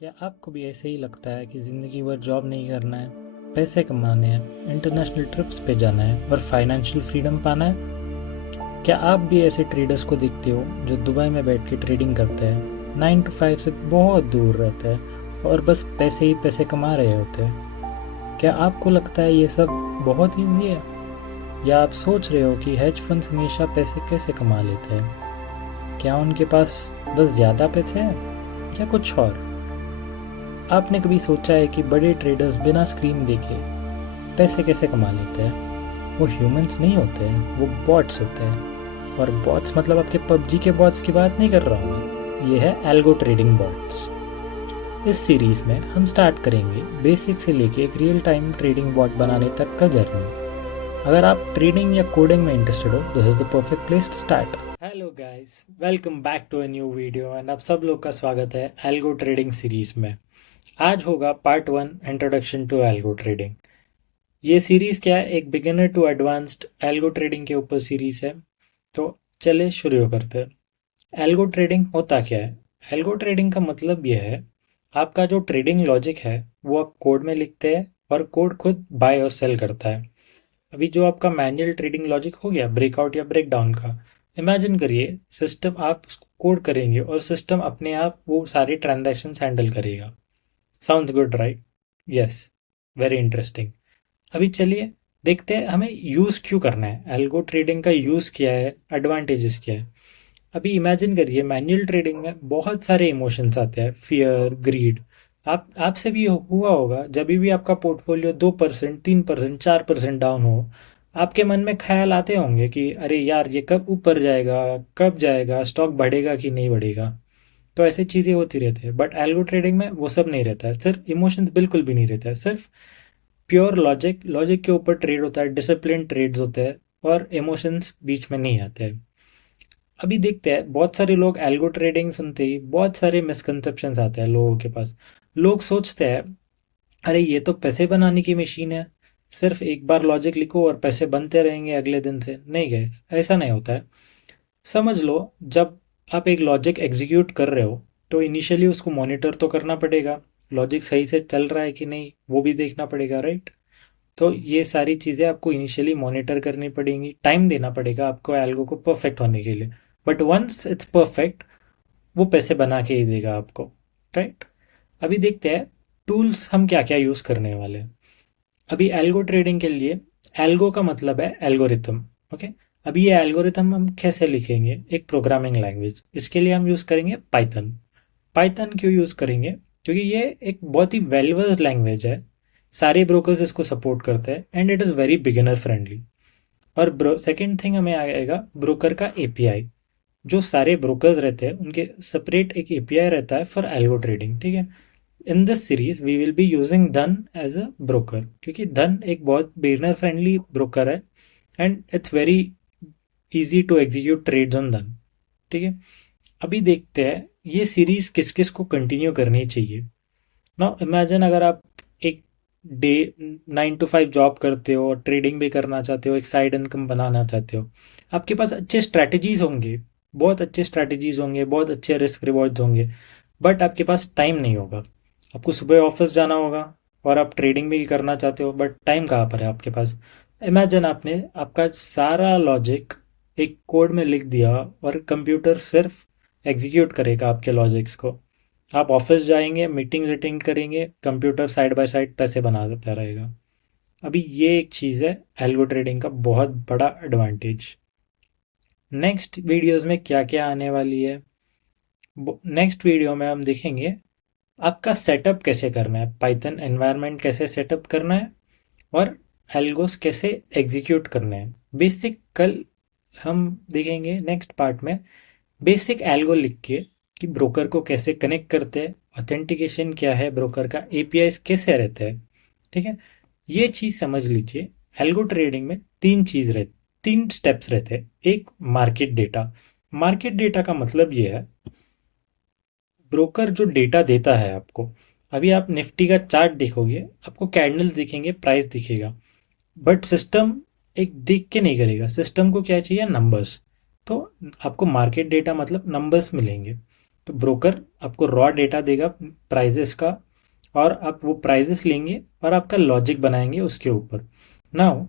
क्या आपको भी ऐसे ही लगता है कि ज़िंदगी भर जॉब नहीं करना है, पैसे कमाने हैं, इंटरनेशनल ट्रिप्स पे जाना है और फाइनेंशियल फ्रीडम पाना है? क्या आप भी ऐसे ट्रेडर्स को देखते हो जो दुबई में बैठ के ट्रेडिंग करते हैं, 9 to 5 से बहुत दूर रहते हैं और बस पैसे ही पैसे कमा रहे होते हैं? क्या आपको लगता है ये सब बहुत ईजी है? या आप सोच रहे हो कि हेज फंड्स हमेशा पैसे कैसे कमा लेते हैं? क्या उनके पास बस ज़्यादा पैसे हैं या कुछ और? आपने कभी सोचा है कि बड़े ट्रेडर्स बिना स्क्रीन देखे पैसे कैसे कमा लेते हैं? वो ह्यूमंस नहीं होते हैं, वो बॉट्स होते हैं। और बॉट्स मतलब आपके पबजी के बॉट्स की बात नहीं कर रहा हूँ मैं, ये है एल्गो ट्रेडिंग बॉट्स। इस सीरीज़ में हम स्टार्ट करेंगे बेसिक से लेके एक रियल टाइम ट्रेडिंग बॉट बनाने तक का जर्नी। अगर आप ट्रेडिंग या कोडिंग में इंटरेस्टेड हो, this is the perfect place to start. Hello guys, welcome back to a new video and आप सब लोग का स्वागत है एल्गो ट्रेडिंग सीरीज़ में। आज होगा part 1, introduction to algo trading. ये सीरीज़ क्या है, एक beginner to advanced algo trading के ऊपर सीरीज़ है। तो चले शुरू करते हैं। एल्गो ट्रेडिंग होता क्या है? एल्गो ट्रेडिंग का मतलब यह है, आपका जो ट्रेडिंग लॉजिक है वो आप कोड में लिखते हैं और कोड खुद बाय और सेल करता है। अभी जो आपका मैनुअल ट्रेडिंग लॉजिक हो गया ब्रेकआउट या ब्रेकडाउन का, इमेजिन करिए सिस्टम आप कोड करेंगे और सिस्टम अपने आप वो सारे ट्रांजैक्शन हैंडल करेगा। Sounds good right? Yes, very interesting. अभी चलिए देखते हैं हमें यूज़ क्यों करना है, एल्गो ट्रेडिंग का यूज़ क्या है, एडवांटेजेस क्या है। अभी इमेजिन करिए मैनुअल ट्रेडिंग में बहुत सारे इमोशंस आते हैं, फियर, ग्रीड। आप आपसे भी हुआ होगा, जब भी आपका पोर्टफोलियो 2%, 3%, 4% डाउन हो, आपके मन में ख्याल आते होंगे कि अरे यार ये कब ऊपर जाएगा, कब जाएगा, स्टॉक बढ़ेगा कि नहीं बढ़ेगा। तो ऐसी चीज़ें होती रहती है, बट एल्गो ट्रेडिंग में वो सब नहीं रहता है, सिर्फ इमोशंस बिल्कुल भी नहीं रहता है, सिर्फ प्योर लॉजिक, लॉजिक के ऊपर ट्रेड होता है, डिसिप्लिन ट्रेड्स होते हैं और इमोशंस बीच में नहीं आते हैं। अभी देखते हैं बहुत सारे लोग एल्गो ट्रेडिंग सुनते ही बहुत सारे मिसकंसेप्शंस आते हैं लोगों के पास। लोग सोचते हैं अरे ये तो पैसे बनाने की मशीन है, सिर्फ एक बार लॉजिक लिखो और पैसे बनते रहेंगे अगले दिन से। नहीं गैस, ऐसा नहीं होता है। समझ लो, जब आप एक लॉजिक एग्जीक्यूट कर रहे हो तो इनिशियली उसको मॉनिटर तो करना पड़ेगा, लॉजिक सही से चल रहा है कि नहीं वो भी देखना पड़ेगा, राइट? तो ये सारी चीज़ें आपको इनिशियली मॉनिटर करनी पड़ेंगी, टाइम देना पड़ेगा आपको एल्गो को परफेक्ट होने के लिए। बट वंस इट्स परफेक्ट, वो पैसे बना के ही देगा आपको, राइट? अभी देखते हैं टूल्स हम क्या क्या यूज़ करने वाले हैं। अभी एल्गो ट्रेडिंग के लिए, एल्गो का मतलब है एल्गोरिथम, ओके? अभी ये एल्गोरिथम हम कैसे लिखेंगे, एक प्रोग्रामिंग लैंग्वेज, इसके लिए हम यूज़ करेंगे पाइथन। पाइथन क्यों यूज़ करेंगे? क्योंकि ये एक बहुत ही वेल वर्स्ड लैंग्वेज है, सारे ब्रोकर्स इसको सपोर्ट करते हैं and it is very beginner friendly. और सेकेंड थिंग हमें आएगा ब्रोकर का एपीआई। जो सारे ब्रोकर्स रहते हैं उनके सेपरेट एक एपीआई रहता है फॉर एल्गो ट्रेडिंग, ठीक है? In this series we will be using Dhan as a broker, क्योंकि धन एक बहुत बिगिनर फ्रेंडली ब्रोकर है and it's very easy to execute trades on Dhan, ठीक है? अभी देखते हैं ये सीरीज किस किस को कंटिन्यू करनी चाहिए। नाउ इमेजिन अगर आप एक डे 9 to 5 जॉब करते हो और ट्रेडिंग भी करना चाहते हो, एक साइड इनकम बनाना चाहते हो, आपके पास अच्छे स्ट्रैटेजीज होंगे, बहुत अच्छे स्ट्रैटेजीज होंगे, बहुत अच्छे रिस्क रिवॉर्ड्स होंगे, बट आपके पास टाइम नहीं होगा। आपको सुबह ऑफिस जाना होगा और आप ट्रेडिंग भी करना चाहते हो, बट टाइम कहाँ पर है आपके पास? इमेजिन आपने आपका सारा लॉजिक एक कोड में लिख दिया और कंप्यूटर सिर्फ एग्जीक्यूट करेगा आपके लॉजिक्स को। आप ऑफिस जाएंगे, मीटिंग्स अटेंड करेंगे, कंप्यूटर साइड बाय साइड पैसे बना देता रहेगा। अभी ये एक चीज़ है एल्गो ट्रेडिंग का बहुत बड़ा एडवांटेज। नेक्स्ट वीडियोस में क्या क्या आने वाली है, नेक्स्ट वीडियो में हम देखेंगे आपका सेटअप कैसे करना है, पाइथन एनवायरनमेंट कैसे सेटअप करना है और एल्गोस कैसे एग्जीक्यूट करने हैं। बेसिक कल हम देखेंगे नेक्स्ट पार्ट में, बेसिक एल्गो लिख के कि ब्रोकर को कैसे कनेक्ट करते हैं, ऑथेंटिकेशन क्या है, ब्रोकर का एपीआई कैसे रहते हैं, ठीक है? ये चीज़ समझ लीजिए। एल्गो ट्रेडिंग में तीन स्टेप्स रहते हैं। एक, मार्केट डेटा। मार्केट डेटा का मतलब ये है, ब्रोकर जो डेटा देता है आपको, अभी आप निफ्टी का चार्ट देखोगे, आपको कैंडल्स दिखेंगे, प्राइस दिखेगा, बट सिस्टम एक देख के नहीं करेगा, सिस्टम को क्या चाहिए, नंबर्स। तो आपको मार्केट डेटा मतलब नंबर्स मिलेंगे। तो ब्रोकर आपको रॉ डेटा देगा प्राइजेस का, और आप वो प्राइजेस लेंगे और आपका लॉजिक बनाएंगे उसके ऊपर। नाउ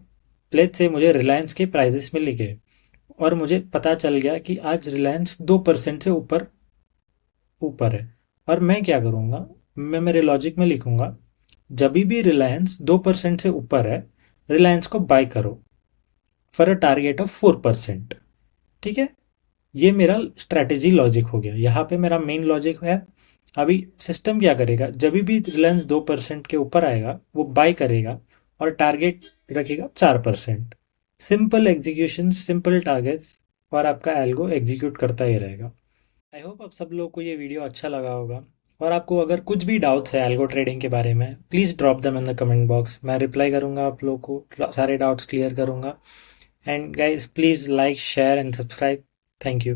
लेट्स से मुझे रिलायंस के प्राइजेस मिल गए और मुझे पता चल गया कि आज रिलायंस 2% से ऊपर ऊपर है। और मैं क्या करूँगा, मैं मेरे लॉजिक में लिखूंगा, जब भी रिलायंस 2% से ऊपर है, रिलायंस को बाय करो फॉर अ टारगेट ऑफ 4%। ठीक है, ये मेरा स्ट्रैटेजी लॉजिक हो गया, यहाँ पे मेरा मेन लॉजिक है। अभी सिस्टम क्या करेगा, जब भी रिलायंस 2% के ऊपर आएगा वो बाय करेगा और टारगेट रखेगा 4%। सिंपल एग्जीक्यूशन, सिंपल टारगेट्स, और आपका एल्गो एग्जीक्यूट करता ही रहेगा। आई होप आप सब लोग को ये वीडियो अच्छा लगा होगा। और आपको अगर कुछ भी डाउट्स है एल्गो ट्रेडिंग के बारे में, please drop them in the comment box, मैं रिप्लाई करूँगा आप लोग को, सारे डाउट्स क्लियर करूँगा। And guys please like share and subscribe. Thank you.